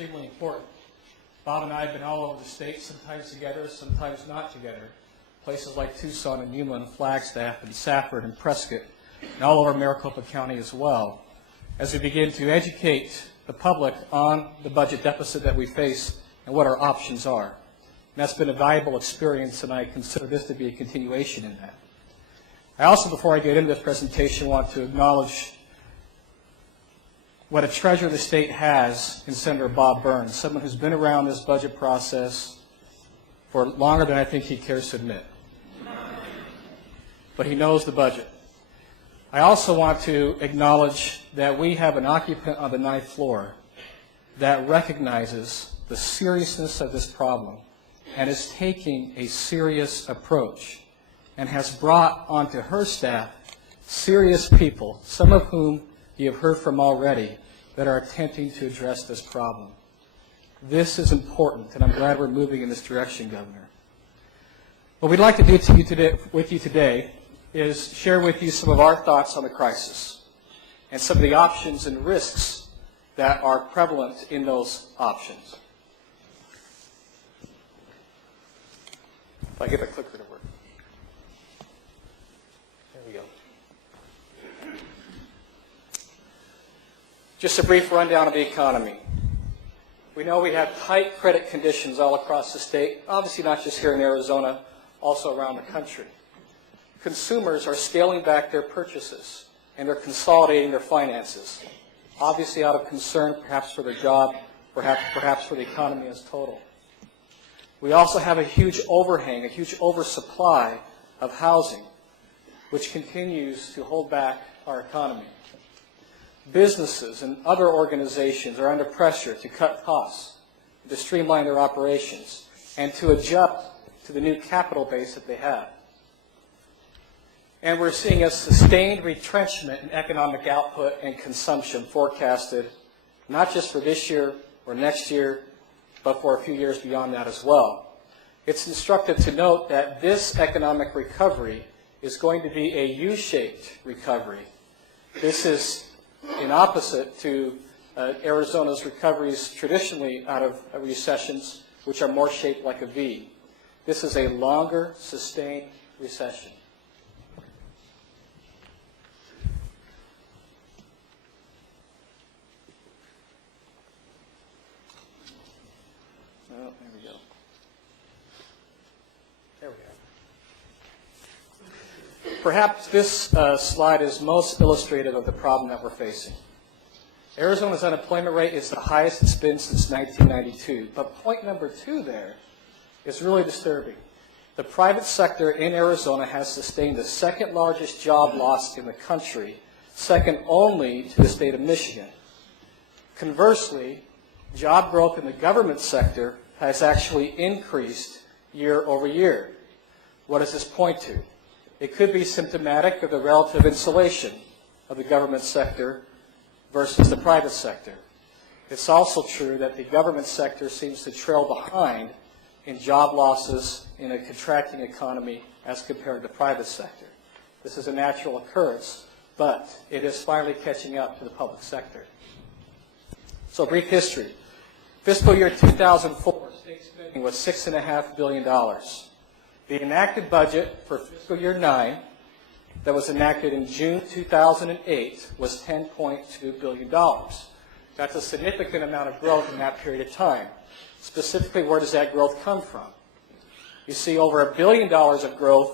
extremely important. Bob and I have been all over the state, sometimes together, sometimes not together. Places like Tucson and Yuma and Flagstaff and Safford and Prescott, and all over Maricopa County as well, as we begin to educate the public on the budget deficit that we face and what our options are. And that's been a valuable experience, and I consider this to be a continuation in that. I also, before I get into this presentation, want to acknowledge what a treasure the state has in Senator Bob Burns, someone who's been around this budget process for longer than I think he cares to admit. But he knows the budget. I also want to acknowledge that we have an occupant on the 9th floor that recognizes the seriousness of this problem and is taking a serious approach and has brought onto her staff serious people, some of whom you have heard from already, that are attempting to address this problem. This is important, and I'm glad we're moving in this direction, Governor. What we'd like to do with you today is share with you some of our thoughts on the crisis and some of the options and risks that are prevalent in those options. If I get the clicker to work. There we go. Just a brief rundown of the economy. We know we have tight credit conditions all across the state, obviously not just here in Arizona, also around the country. Consumers are scaling back their purchases and they're consolidating their finances, obviously out of concern perhaps for their job, perhaps for the economy as total. We also have a huge overhang, a huge oversupply of housing, which continues to hold back our economy. Businesses and other organizations are under pressure to cut costs, to streamline their operations, and to adjust to the new capital base that they have. And we're seeing a sustained retrenchment in economic output and consumption forecasted, not just for this year or next year, but for a few years beyond that as well. It's instructive to note that this economic recovery is going to be a U-shaped recovery. This is in opposite to Arizona's recoveries traditionally out of recessions, which are more shaped like a V. This is a longer, sustained recession. Oh, there we go. There we go. Perhaps this slide is most illustrative of the problem that we're facing. Arizona's unemployment rate is the highest it's been since 1992. But point number 2 there is really disturbing. The private sector in Arizona has sustained the second largest job loss in the country, second only to the state of Michigan. Conversely, job growth in the government sector has actually increased year over year. What does this point to? It could be symptomatic of the relative insulation of the government sector versus the private sector. It's also true that the government sector seems to trail behind in job losses in a contracting economy as compared to the private sector. This is a natural occurrence, but it is finally catching up to the public sector. So brief history. Fiscal year 2004, state spending was $6.5 billion. The enacted budget for fiscal year 9 that was enacted in June 2008 was $10.2 billion. That's a significant amount of growth in that period of time. Specifically, where does that growth come from? You see over $1 billion of growth